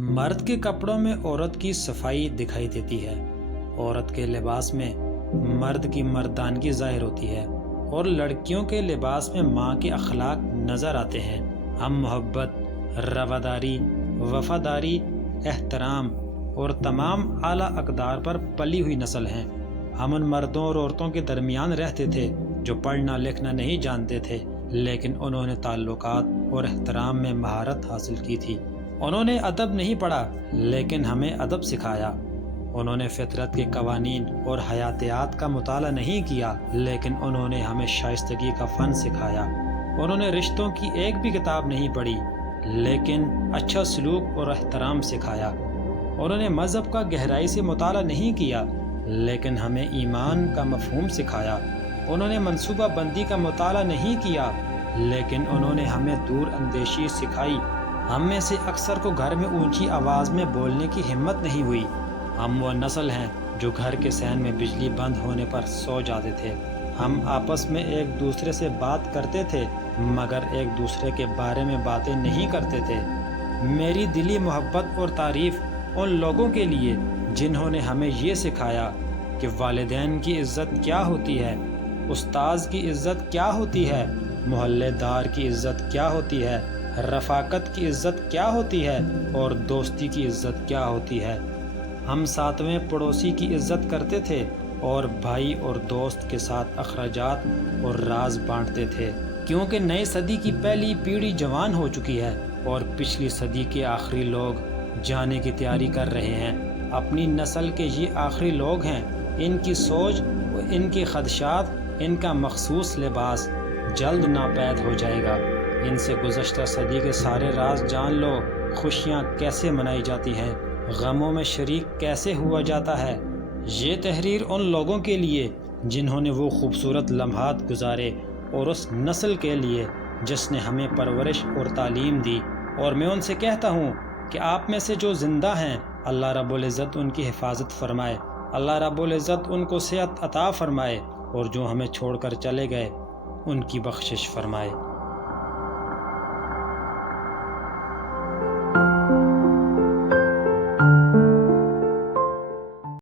مرد کے کپڑوں میں عورت کی صفائی دکھائی دیتی ہے، عورت کے لباس میں مرد کی مردانگی ظاہر ہوتی ہے اور لڑکیوں کے لباس میں ماں کے اخلاق نظر آتے ہیں۔ ہم محبت، رواداری، وفاداری، احترام اور تمام اعلیٰ اقدار پر پلی ہوئی نسل ہیں۔ ہم ان مردوں اور عورتوں کے درمیان رہتے تھے جو پڑھنا لکھنا نہیں جانتے تھے، لیکن انہوں نے تعلقات اور احترام میں مہارت حاصل کی تھی۔ انہوں نے ادب نہیں پڑھا لیکن ہمیں ادب سکھایا۔ انہوں نے فطرت کے قوانین اور حیاتیات کا مطالعہ نہیں کیا لیکن انہوں نے ہمیں شائستگی کا فن سکھایا۔ انہوں نے رشتوں کی ایک بھی کتاب نہیں پڑھی لیکن اچھا سلوک اور احترام سکھایا۔ انہوں نے مذہب کا گہرائی سے مطالعہ نہیں کیا لیکن ہمیں ایمان کا مفہوم سکھایا۔ انہوں نے منصوبہ بندی کا مطالعہ نہیں کیا لیکن انہوں نے ہمیں دور اندیشی سکھائی۔ ہم میں سے اکثر کو گھر میں اونچی آواز میں بولنے کی ہمت نہیں ہوئی۔ ہم وہ نسل ہیں جو گھر کے صحن میں بجلی بند ہونے پر سو جاتے تھے۔ ہم آپس میں ایک دوسرے سے بات کرتے تھے مگر ایک دوسرے کے بارے میں باتیں نہیں کرتے تھے۔ میری دلی محبت اور تعریف ان لوگوں کے لیے جنہوں نے ہمیں یہ سکھایا کہ والدین کی عزت کیا ہوتی ہے، استاذ کی عزت کیا ہوتی ہے، محلے دار کی عزت کیا ہوتی ہے، رفاقت کی عزت کیا ہوتی ہے اور دوستی کی عزت کیا ہوتی ہے۔ ہم ساتویں پڑوسی کی عزت کرتے تھے اور بھائی اور دوست کے ساتھ اخراجات اور راز بانٹتے تھے، کیونکہ نئی صدی کی پہلی پیڑھی جوان ہو چکی ہے اور پچھلی صدی کے آخری لوگ جانے کی تیاری کر رہے ہیں۔ اپنی نسل کے یہ آخری لوگ ہیں۔ ان کی سوچ، ان کے خدشات، ان کا مخصوص لباس جلد ناپید ہو جائے گا۔ ان سے گزشتہ صدی کے سارے راز جان لو، خوشیاں کیسے منائی جاتی ہیں، غموں میں شریک کیسے ہوا جاتا ہے۔ یہ تحریر ان لوگوں کے لیے جنہوں نے وہ خوبصورت لمحات گزارے اور اس نسل کے لیے جس نے ہمیں پرورش اور تعلیم دی۔ اور میں ان سے کہتا ہوں کہ آپ میں سے جو زندہ ہیں، اللہ رب العزت ان کی حفاظت فرمائے، اللہ رب العزت ان کو صحت عطا فرمائے، اور جو ہمیں چھوڑ کر چلے گئے ان کی بخشش فرمائے۔